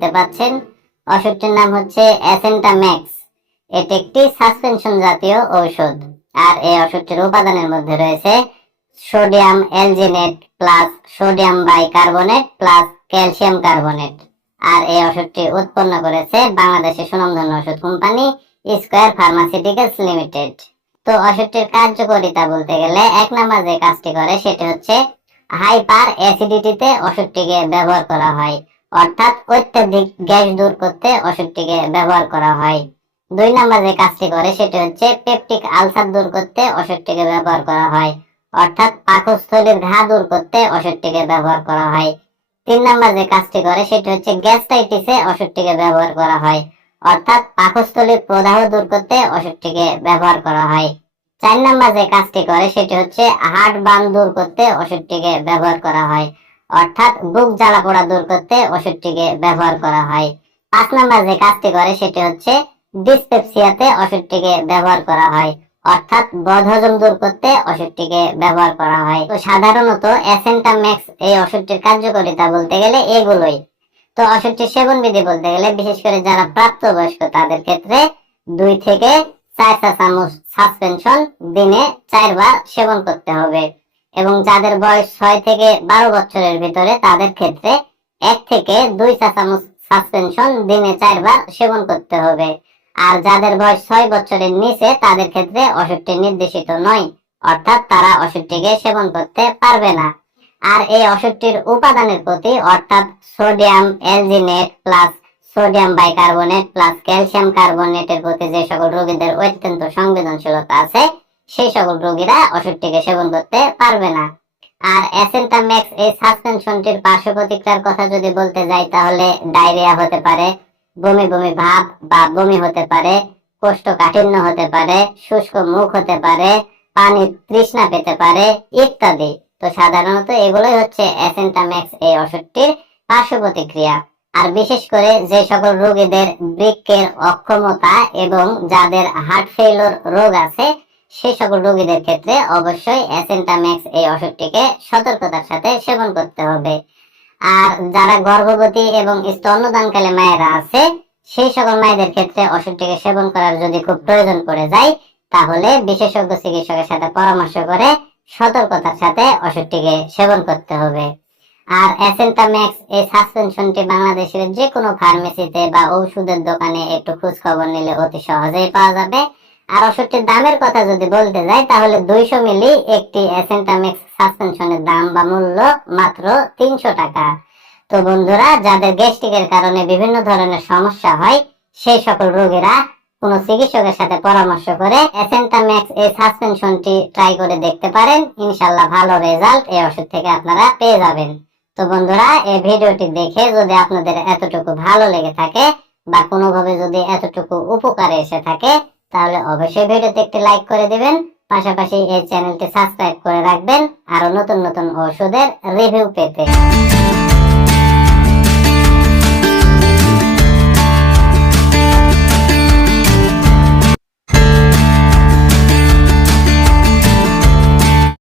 দেখতে পাচ্ছেন। ওষুধটির নাম হচ্ছে অ্যাসেন্টাম্যাক্স। এটি একটি সাসপেনশন জাতীয় ঔষধ। আর এই ওষুধটির উপাদানের মধ্যে রয়েছে sodium alginate plus sodium bicarbonate plus calcium carbonate. আর এই ওষুধটি উৎপন্ন করেছে বাংলাদেশের সুনামধন্য ওষুধ কোম্পানি স্কয়ার ফার্মাসিউটিক্যালস লিমিটেড। তো ওষুধটির কার্যকারিতা বলতে গেলে 1 নাম্বার যে কাজটি করে সেটি হচ্ছে হাইপার অ্যাসিডিটিতে ওষুধটিকে ব্যবহার করা হয়, অর্থাৎ অত্যধিক গ্যাস দূর করতে ওষুধটিকে ব্যবহার করা হয়। 2 নাম্বার যে কাজটি করে সেটি হচ্ছে পেপটিক আলসার দূর করতে ওষুধটিকে ব্যবহার করা হয়, অর্থাৎ পাকস্থলীর ঘা দূর করতে ওষুধটিকে ব্যবহার করা হয়। 3 নাম্বার যে কাজটি করে সেটি হচ্ছে গ্যাস্ট্রাইটিসে ওষুধটিকে ব্যবহার করা হয়, অর্থাৎ পাকস্থলীর প্রদাহ দূর করতে ওষুধটিকে ব্যবহার করা হয়। 4 নাম্বার যে কাজটি করে সেটি হচ্ছে হার্ট বার্ন দূর করতে ওষুধটিকে ব্যবহার করা হয়, অর্থাৎ বুক জ্বালা পোড়া দূর করতে ওষুধটিকে ব্যবহার করা হয়। 5 নাম্বার যে কাজটি করে সেটি হচ্ছে ডিসপেপসিয়াতে ওষুধটিকে ব্যবহার করা হয়, অর্থাৎ বদহজম দূর করতে ওষুধটিকে ব্যবহার করা হয়। তো সাধারণত অ্যাসেন্টাম্যাক্স এই ওষুধটির কার্যকারিতা বলতে গেলে এগুলোই। তো ওষুধটির সেবন বিধি বলতে গেলে বিশেষ করে যারা প্রাপ্তবয়স্ক তাদের ক্ষেত্রে 2 থেকে 4 চা চামচ সাসপেনশন দিনে 4 বার সেবন করতে হবে, এবং যাদের বয়স 6 থেকে 12 বছরের ভিতরে তাদের ক্ষেত্রে 1 থেকে 2 চা চামচ সাসপেনশন দিনে 4 বার সেবন করতে হবে। আর যাদের বয়স 6 বছরের নিচে তাদের ক্ষেত্রে ওষুধটি নির্দেশিত নয়, অর্থাৎ তারা ওষুধটিকে সেবন করতে পারবে না। আর এই ওষুধটির উপাদানের প্রতি, অর্থাৎ sodium alginate plus sodium bicarbonate plus calcium কার্বনেটের প্রতি যে সকল রোগীদের অত্যন্ত সংবেদনশীলতা আছে সেই সকল রোগীরা ওষুধটিকে সেবন করতে পারবে না। আর অ্যাসেন্টাম্যাক্স এই সাসপেনশনটির পার্শ্ব প্রতিক্রিয়ার কথা যদি বলতে যাই তাহলে ডায়রিয়া হতে পারে, বমি বমি ভাব বা বমি হতে পারে, কোষ্ঠকাঠিন্য হতে পারে, শুষ্ক মুখ হতে পারে, পানির তৃষ্ণা পেতে পারে ইত্যাদি। তো সাধারণত এগুলোই হচ্ছে অ্যাসেন্টাম্যাক্স এই ওষুধটির পার্শ্ব প্রতিক্রিয়া। আর বিশেষ করে যে সকল রোগীদের বৃক্কের অক্ষমতা এবং যাদের হার্ট ফেইলিওর রোগ আছে সেই সকল রোগীদের ক্ষেত্রে অবশ্যই অ্যাসেন্টাম্যাক্স এই ওষুধটিকে সতর্কতার সাথে সেবন করতে হবে। আর যারা গর্ভবতী এবং স্তন্যদানকালে মায়েরা আছে সেই সকল মায়েদের ক্ষেত্রে ওষুধটিকে সেবন করার যদি খুব প্রয়োজন পড়ে যায় তাহলে বিশেষজ্ঞ চিকিৎসকের সাথে পরামর্শ করে সতর্কতার সাথে ওষুধটিকে সেবন করতে হবে। আর অ্যাসেন্টাম্যাক্স এই সাসপেনশনটি বাংলাদেশের যে কোনো ফার্মেসিতে বা ঔষধের দোকানে একটু খোঁজ খবর নিলে অতি সহজেই পাওয়া যাবে। আর ওষুধটির দামের কথা যদি বলতে যাই তাহলে 200 মিলি একটি অ্যাসেন্টাম্যাক্স সাসপেনশনের দাম বা মূল্য মাত্র 300 টাকা। তো বন্ধুরা, যাদের গ্যাস্ট্রিকের কারণে বিভিন্ন ধরনের সমস্যা হয় সেই সকল রোগীরা কোনো চিকিৎসকের সাথে পরামর্শ করে অ্যাসেন্টাম্যাক্স এই সাসপেনশনটি ট্রাই করে দেখতে পারেন। ইনশাআল্লাহ ভালো রেজাল্ট এই ওষুধ থেকে আপনারা পেয়ে যাবেন। তো বন্ধুরা, এই ভিডিওটি দেখে যদি আপনাদের এতটুকু ভালো লেগে থাকে বা কোনোভাবে যদি এতটুকু উপকারে এসে থাকে তাহলে অবশ্যই ভিডিওতে একটি লাইক করে দিবেন, পাশাপাশি এই চ্যানেলটি সাবস্ক্রাইব করে রাখবেন আরো নতুন নতুন ওষুধের রিভিউ পেতে।